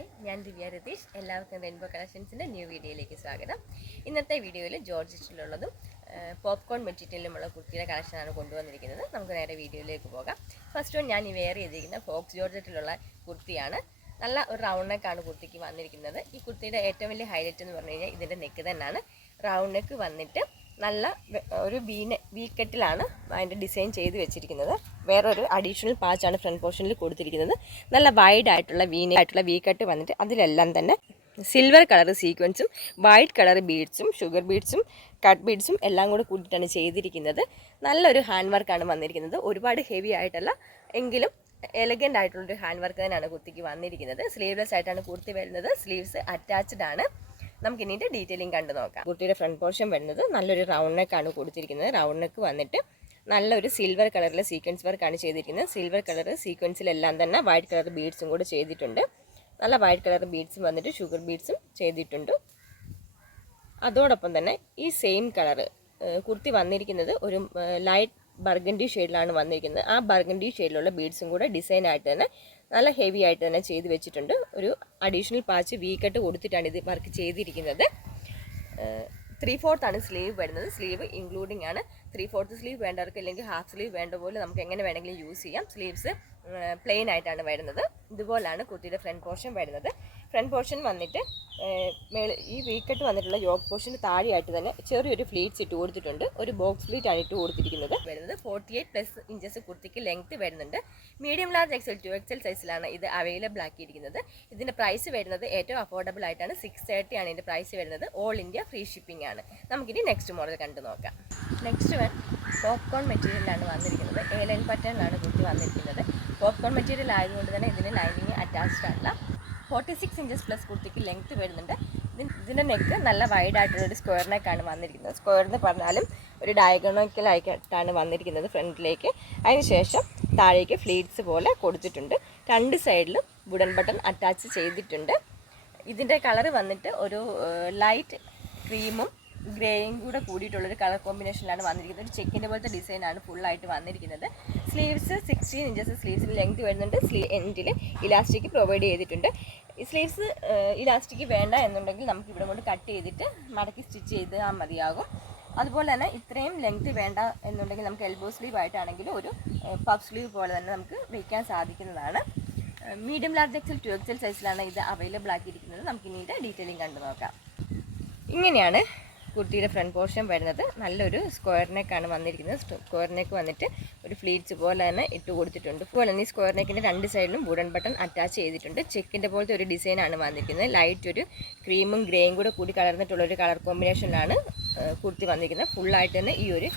Hi, ഞാൻ ദിവ്യ രതീഷ്. എല്ലാവർക്കും rainbow കളക്ഷൻസിൻ്റെ new വീഡിയോയിലേക്ക് സ്വാഗതം. ഇന്നത്തെ വീഡിയോയിൽ ജോർജറ്റിലുള്ളതും പോപ്കോൺ മെറ്റീരിയലുമുള്ള കുർത്തിയുടെ കളക്ഷനാണ് കൊണ്ടുവന്നിരിക്കുന്നത്. നമുക്ക് നേരെ വീഡിയോയിലേക്ക് പോകാം. ഫസ്റ്റ് വൺ ഞാൻ ഈ വെയർ ചെയ്തിരിക്കുന്ന ഫോക്സ് ജോർജറ്റിലുള്ള കുർത്തിയാണ്. നല്ല ഒരു റൗണ്ട് നെക്കാണ് കുർത്തിക്ക് വന്നിരിക്കുന്നത്. ഈ കുർത്തിയുടെ ഏറ്റവും വലിയ ഹൈലൈറ്റ് എന്ന് പറഞ്ഞു കഴിഞ്ഞാൽ ഇതിൻ്റെ നെക്ക് തന്നെയാണ്. റൗണ്ട് നെക്ക് വന്നിട്ട് നല്ല ഒരു വീക്കറ്റിലാണ് അതിൻ്റെ ഡിസൈൻ ചെയ്ത് വെച്ചിരിക്കുന്നത്. വേറൊരു അഡീഷണൽ പാച്ചാണ് ഫ്രണ്ട് പോർഷനിൽ കൊടുത്തിരിക്കുന്നത്. നല്ല വൈഡ് ആയിട്ടുള്ള വീക്കട്ട് വന്നിട്ട് അതിലെല്ലാം തന്നെ സിൽവർ കളർ സീക്വൻസും വൈറ്റ് കളർ ബീഡ്സും ഷുഗർ ബീഡ്സും കട്ട് ബീഡ്സും എല്ലാം കൂടെ കൂട്ടിയിട്ടാണ് ചെയ്തിരിക്കുന്നത്. നല്ലൊരു ഹാൻഡ് വർക്കാണ് വന്നിരിക്കുന്നത്. ഒരുപാട് ഹെവി ആയിട്ടല്ല, എങ്കിലും എലഗൻ്റ് ആയിട്ടുള്ളൊരു ഹാൻഡ് വർക്ക് തന്നെയാണ് കുർത്തിക്ക് വന്നിരിക്കുന്നത്. സ്ലീവ്ലെസ് ആയിട്ടാണ് കുർത്തി വരുന്നത്. സ്ലീവ്സ് അറ്റാച്ച്ഡ് ആണ്. നമുക്ക് ഇനിയുടെ ഡീറ്റെയിലിംഗ് കണ്ടു നോക്കാം. കുർത്തിയുടെ ഫ്രണ്ട് പോർഷൻ വരുന്നത് നല്ലൊരു റൗണ്ട് നെക്കാണ് കൊടുത്തിരിക്കുന്നത്. റൗണ്ട് നെക്ക് വന്നിട്ട് നല്ലൊരു സിൽവർ കളറിലെ സീക്വൻസ് വർക്കാണ് ചെയ്തിരിക്കുന്നത്. സിൽവർ കളർ സീക്വൻസിലെല്ലാം തന്നെ വൈറ്റ് കളർ ബീഡ്സും കൂടെ ചെയ്തിട്ടുണ്ട്. നല്ല വൈറ്റ് കളർ ബീഡ്സും വന്നിട്ട് ഷുഗർ ബീഡ്സും ചെയ്തിട്ടുണ്ട്. അതോടൊപ്പം തന്നെ ഈ സെയിം കളർ കുർത്തി വന്നിരിക്കുന്നത് ഒരു ലൈറ്റ് ബർഗൻഡി ഷെയ്ഡിലാണ് വന്നിരിക്കുന്നത്. ആ ബർഗൻഡി ഷെയ്ഡിലുള്ള ബീഡ്സും കൂടെ ഡിസൈൻ ആയിട്ട് തന്നെ നല്ല ഹെവി ആയിട്ട് തന്നെ ചെയ്ത് വെച്ചിട്ടുണ്ട്. ഒരു അഡീഷണൽ പാച്ച് വീക്കട്ട് കൊടുത്തിട്ടാണ് ഇത് വർക്ക് ചെയ്തിരിക്കുന്നത്. 3/4 ആണ് സ്ലീവ് വരുന്നത്. സ്ലീവ് ഇൻക്ലൂഡിംഗ് ആണ്. 3/4 സ്ലീവ് വേണ്ടവർക്ക് അല്ലെങ്കിൽ ഹാഫ് സ്ലീവ് വേണ്ട പോലെ നമുക്ക് എങ്ങനെ വേണമെങ്കിലും യൂസ് ചെയ്യാം. സ്ലീവ്സ് പ്ലെയിൻ ആയിട്ടാണ് വരുന്നത്. ഇതുപോലാണ് കുർത്തിയുടെ ഫ്രണ്ട് പോർഷൻ വരുന്നത്. ഫ്രണ്ട് പോർഷൻ വന്നിട്ട് ഈ വീക്കട്ട് വന്നിട്ടുള്ള യോക്ക് പോർഷന് താഴെയായിട്ട് തന്നെ ചെറിയൊരു ഫ്ലീറ്റ്സ് ഇട്ട് കൊടുത്തിട്ടുണ്ട്. ഒരു ബോക്സ് ഫ്ലീറ്റ് ആണ് ഇട്ട് കൊടുത്തിരിക്കുന്നത്. 48+ ഇഞ്ചസ് കുർത്തിക്ക് ലെങ്ത് വരുന്നുണ്ട്. മീഡിയം ലാർജ് XL 2XL സൈസിലാണ് ഇത് അവൈലബിൾ ആക്കിയിരിക്കുന്നത്. ഇതിൻ്റെ പ്രൈസ് വരുന്നത് ഏറ്റവും അഫോർഡബിൾ ആയിട്ടാണ്. 630 ആണ് ഇതിൻ്റെ പ്രൈസ് വരുന്നത്. ഓൾ ഇന്ത്യ ഫ്രീ ഷിപ്പിംഗ് ആണ്. നമുക്കിനി നെക്സ്റ്റ് മോഡൽ കണ്ടു നോക്കാം. നെക്സ്റ്റ് വൺ പോപ്കോൺ മെറ്റീരിയലാണ് വന്നിരിക്കുന്നത്. A-line പാറ്റേണിലാണ് കുർത്തി വന്നിരിക്കുന്നത്. പോപ്കോൺ മെറ്റീരിയൽ ആയതുകൊണ്ട് തന്നെ ഇതിന് ലൈനിങ് അറ്റാച്ച്ഡ് അല്ല. 46 ഇഞ്ചസ് പ്ലസ് കുർത്തിക്ക് ലെങ്ത് വരുന്നുണ്ട്. ഇതിൻ്റെ നെക്ക് നല്ല വൈഡ് ആയിട്ടുള്ളൊരു സ്ക്വയർ നെക്കാണ് വന്നിരിക്കുന്നത്. സ്ക്വയർ എന്ന് പറഞ്ഞാലും ഒരു ഡയഗണോക്കലായിട്ടാണ് വന്നിരിക്കുന്നത് ഫ്രണ്ടിലേക്ക്. അതിനുശേഷം താഴേക്ക് ഫ്ലീറ്റ്സ് പോലെ കൊടുത്തിട്ടുണ്ട്. രണ്ട് സൈഡിലും വുഡൻ ബട്ടൺ അറ്റാച്ച് ചെയ്തിട്ടുണ്ട്. ഇതിൻ്റെ കളർ വന്നിട്ട് ഒരു ലൈറ്റ് ക്രീമും ഗ്രേയും കൂടെ കൂടിയിട്ടുള്ളൊരു കളർ കോമ്പിനേഷനിലാണ് വന്നിരിക്കുന്നത്. ഒരു ചെക്കിൻ്റെ പോലത്തെ ഡിസൈനാണ് ഫുള്ളായിട്ട് വന്നിരിക്കുന്നത്. സ്ലീവ്സ് 16 ഇഞ്ചസ് സ്ലീവ്സിൽ ലെങ്ത് വരുന്നുണ്ട്. എൻഡിൽ ഇലാസ്റ്റിക് പ്രൊവൈഡ് ചെയ്തിട്ടുണ്ട്. ഈ സ്ലീവ്സ് ഇലാസ്റ്റിക് വേണ്ട എന്നുണ്ടെങ്കിൽ നമുക്ക് ഇവിടെ കൊണ്ട് കട്ട് ചെയ്തിട്ട് മടക്കി സ്റ്റിച്ച് ചെയ്താൽ മതിയാകും. അതുപോലെ തന്നെ ഇത്രയും ലെങ്ത് വേണ്ട എന്നുണ്ടെങ്കിൽ നമുക്ക് എൽബോ സ്ലീവ് ആയിട്ടാണെങ്കിൽ ഒരു പഫ് സ്ലീവ് പോലെ തന്നെ നമുക്ക് വയ്ക്കാൻ സാധിക്കുന്നതാണ്. മീഡിയം ലാർജ് XL 2XL സൈസിലാണ് ഇത് അവൈലബിൾ ആക്കിയിരിക്കുന്നത്. നമുക്ക് ഇനിയുടെ ഡീറ്റെയിലിംഗ് കണ്ടു നോക്കാം. ഇങ്ങനെയാണ് കുർത്തിയുടെ ഫ്രണ്ട് പോർഷൻ വരുന്നത്. നല്ലൊരു സ്ക്വയർ നെക്കാണ് വന്നിരിക്കുന്നത്. സ്ക്വയർ നെക്ക് വന്നിട്ട് ഒരു ഫ്ലീറ്റ്സ് പോലെ തന്നെ ഇട്ട് കൊടുത്തിട്ടുണ്ട്. അതുപോലെ തന്നെ ഈ സ്ക്വയർ നെക്കിൻ്റെ രണ്ട് സൈഡിലും വുഡൻ ബട്ടൺ അറ്റാച്ച് ചെയ്തിട്ടുണ്ട്. ചെക്കിൻ്റെ പോലത്തെ ഒരു ഡിസൈനാണ് വന്നിരിക്കുന്നത്. ലൈറ്റ് ഒരു ക്രീമും ഗ്രേയും കൂടി കലർന്നിട്ടുള്ളൊരു കളർ കോമ്പിനേഷനിലാണ് കുർത്തി വന്നിരിക്കുന്നത്. ഫുള്ളായിട്ട് തന്നെ ഈ ഒരു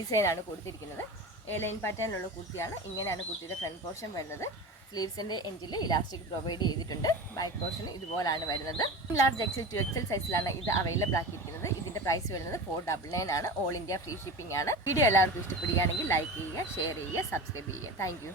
ഡിസൈനാണ് കൊടുത്തിരിക്കുന്നത്. A-line പാറ്റേണിലുള്ള കുർത്തിയാണ്. ഇങ്ങനെയാണ് കുർത്തിയുടെ ഫ്രണ്ട് പോർഷൻ വരുന്നത്. സ്ലീവ്സിൻ്റെ എൻഡിൽ ഇലാസ്റ്റിക് പ്രൊവൈഡ് ചെയ്തിട്ടുണ്ട്. ബാക്ക് പോർഷൻ ഇതുപോലാണ് വരുന്നത്. ലാർജ് XL 2XL സൈസിലാണ് ഇത് അവൈലബിൾ ആക്കിയിരിക്കുന്നത്. ഇതിൻ്റെ പ്രൈസ് വരുന്നത് 499 ആണ്. ഓൾ ഇന്ത്യ ഫ്രീ ഷിപ്പിംഗ് ആണ്. വീഡിയോ എല്ലാവർക്കും ഇഷ്ടപ്പെടുകയാണെങ്കിൽ ലൈക്ക് ചെയ്യുക, ഷെയർ ചെയ്യുക, സബ്സ്ക്രൈബ് ചെയ്യുക. താങ്ക്